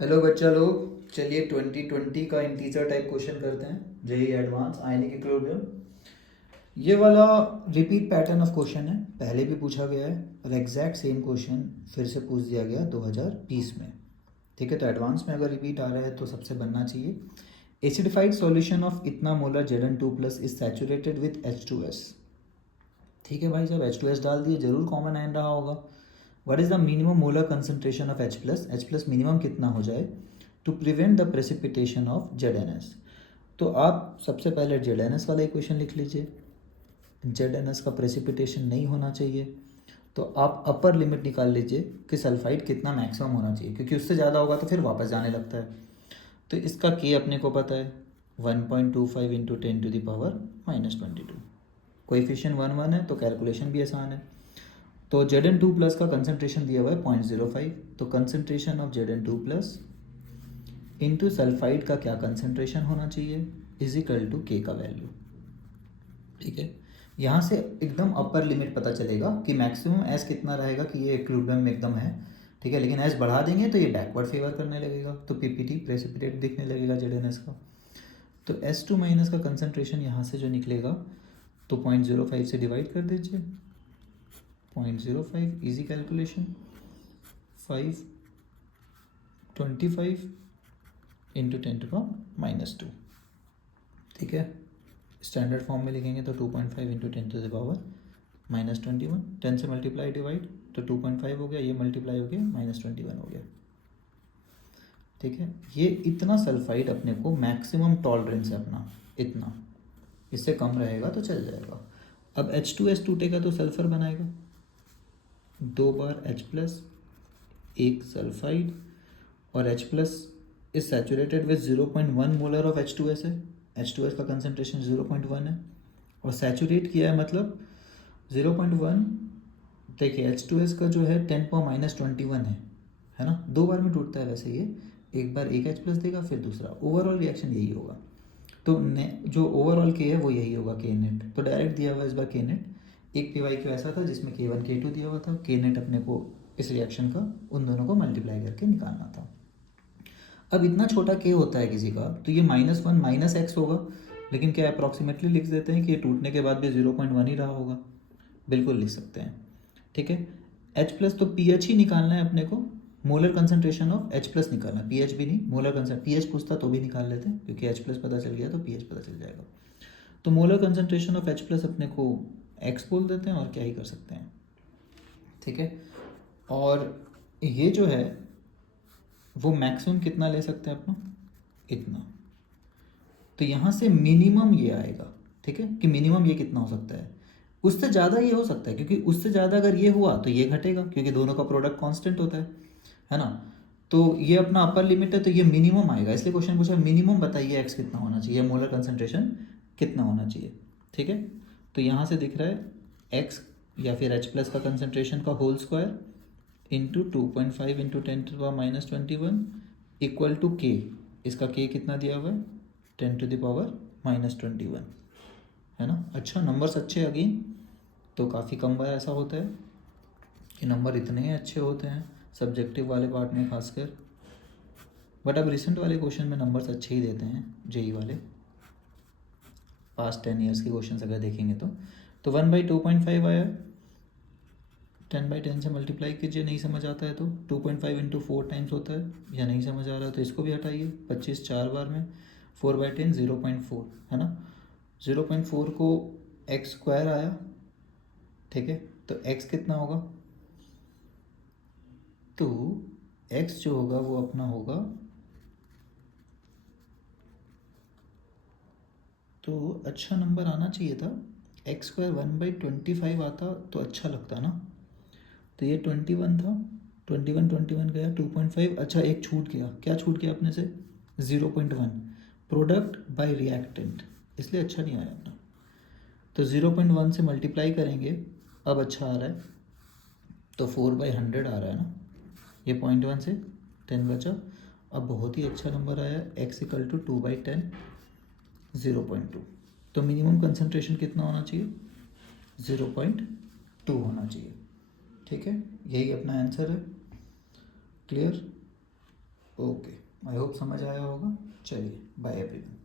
Hello बच्चा लोग, चलिए 2020 का इंटीजर टाइप क्वेश्चन करते हैं। JEE advance ionic equilibrium. ये वाला रिपीट पैटर्न ऑफ क्वेश्चन है, पहले भी पूछा गया है और एग्जैक्ट सेम क्वेश्चन फिर से पूछ दिया गया 2020 में। ठीक है, तो एडवांस में अगर रिपीट आ रहा है तो सबसे बनना चाहिए। एसिडिफाइड सॉल्यूशन ऑफ इतना molar Zn2 plus is saturated with H2S। ठीक है भाई साहब, H2S डाल दिए, जरूर कॉमन आयन रहा होगा। What is the minimum molar concentration of H plus minimum कितना हो जाए to prevent the precipitation of ZnS। तो आप सबसे पहले ZnS वाला इक्वेशन लिख लीजिए। ZnS का प्रेसिपिटेशन नहीं होना चाहिए, तो आप अपर लिमिट निकाल लीजिए कि सल्फाइड कितना मैक्सिमम होना चाहिए, क्योंकि उससे ज़्यादा होगा तो फिर वापस जाने लगता है। तो इसका के अपने को पता है 1.25 इंटू 10⁻⁻²2। कोएफिशिएंट 1 1 है तो कैलकुलेशन भी आसान है। तो Zn2 प्लस का कंसनट्रेशन दिया हुआ है 0.05, तो concentration of Zn2 plus into sulphide का क्या कंसनट्रेशन होना चाहिए इज इक्वल टू के का वैल्यू। ठीक है, यहाँ से एकदम अपर लिमिट पता चलेगा कि मैक्सिमम एस कितना रहेगा कि ये इक्विलिब्रियम में एकदम है। ठीक है, लेकिन एस बढ़ा देंगे तो ये बैकवर्ड फेवर करने लगेगा, तो पीपीटी प्रेसिपिटेट दिखने लगेगा ZnS का। तो S2 माइनस का कंसनट्रेशन यहाँ से जो निकलेगा तो 0.05 से डिवाइड कर दीजिए। 0.05 इजी कैलकुलेशन, 525 इंटू 10⁻²। ठीक है, स्टैंडर्ड फॉर्म में लिखेंगे तो 2.5 इंटू 10⁻²1। 10 से मल्टीप्लाई डिवाइड तो 2.5 हो गया, ये मल्टीप्लाई हो गया -21 हो गया। ठीक है, ये इतना सल्फाइड अपने को मैक्सिमम टॉलरेंस है अपना, इतना, इससे कम रहेगा तो चल जाएगा। अब H2S टूटेगा तो सल्फर बनाएगा, 2 बार H प्लस, एक सल्फाइड, और H plus is saturated with 0.1 molar of H2S है। H2S का कंसनट्रेशन 0.1 है और सैचुरेट किया है मतलब 0.1। देखिए H2S का जो है 10⁻⁻21 है ना, 2 बार में टूटता है वैसे ये, एक बार एक H प्लस देगा फिर दूसरा, ओवरऑल रिएक्शन यही होगा। तो जो ओवरऑल के है वो यही होगा के नेट, तो डायरेक्ट दिया हुआ इस बार के नेट। एक PYQ ऐसा था जिसमें K1 K2 दिया हुआ था, के नेट अपने को इस रिएक्शन का उन दोनों को मल्टीप्लाई करके निकालना था। अब इतना छोटा के होता है किसी का तो ये -1 माइनस एक्स होगा, लेकिन क्या अप्रॉक्सीमेटली लिख देते हैं कि ये टूटने के बाद भी 0.1 ही रहा होगा, बिल्कुल लिख सकते हैं। ठीक है, H प्लस तो पीएच ही निकालना है अपने को, molar concentration of H plus निकालना है, पीएच भी नहीं, मोलर कंसंट्रेशन, पीएच पूछता तो भी निकाल लेते हैं क्योंकि H प्लस पता चल गया तो पीएच पता चल जाएगा। तो molar concentration of H plus अपने को x बोल देते हैं और क्या ही कर सकते हैं। ठीक है, और ये जो है वो मैक्सिमम कितना ले सकते हैं अपना, इतना। तो यहाँ से मिनिमम ये आएगा। ठीक है, कि मिनिमम ये कितना हो सकता है, उससे ज़्यादा ये हो सकता है, क्योंकि उससे ज़्यादा अगर ये हुआ तो ये घटेगा क्योंकि दोनों का प्रोडक्ट कांस्टेंट होता है ना। तो ये अपना अपर लिमिट है तो ये मिनिमम आएगा, इसलिए क्वेश्चन पूछा मिनिमम बताइए एक्स कितना होना चाहिए, मोलर कंसंट्रेशन कितना होना चाहिए। ठीक है, तो यहाँ से दिख रहा है एक्स या फिर H प्लस का कंसंट्रेशन का whole square into 2.5 into 10⁻⁻21 equal to K, इसका के कितना दिया हुआ है 10⁻⁻21, है ना। अच्छा, नंबर्स अच्छे अगेन, तो काफ़ी कम बार ऐसा होता है कि नंबर इतने अच्छे होते हैं सब्जेक्टिव वाले पार्ट में खासकर। बट अब रिसेंट वाले क्वेश्चन में नंबर्स अच्छे ही देते हैं जेई वाले, पास्ट 10 ईयर्स के क्वेश्चन अगर देखेंगे तो 1/2.5 आया, 10/10 से मल्टीप्लाई कीजिए, नहीं समझ आता है तो 2.5 इंटू 4 टाइम्स होता है, या नहीं समझ आ रहा है तो इसको भी हटाइए, 25 4 बार में, 4/10 0.4 है ना। 0.4 को एक्स स्क्वायर आया। ठीक है, तो एक्स कितना होगा, तो एक्स जो होगा वो अपना होगा, तो अच्छा नंबर आना चाहिए था, एक्स स्क्वायर 1/25 आता तो अच्छा लगता ना। तो ये 21 था, 21 गया 2.5, अच्छा एक छूट गया, क्या छूट गया अपने से 0.1, प्रोडक्ट बाय रिएक्टेंट, इसलिए अच्छा नहीं आया अपना। तो 0.1 से मल्टीप्लाई करेंगे, अब अच्छा आ रहा है, तो 4/100 आ रहा है ना, ये 0.1 से 10 बचा, अब बहुत ही अच्छा नंबर आया, x इक्वल टू 2/10 0.2। तो मिनिमम कंसंट्रेशन कितना होना चाहिए 0.2 होना चाहिए। ठीक है, यही अपना आंसर है। क्लियर। ओके, आई होप समझ आया होगा। चलिए बाय एवरीवन।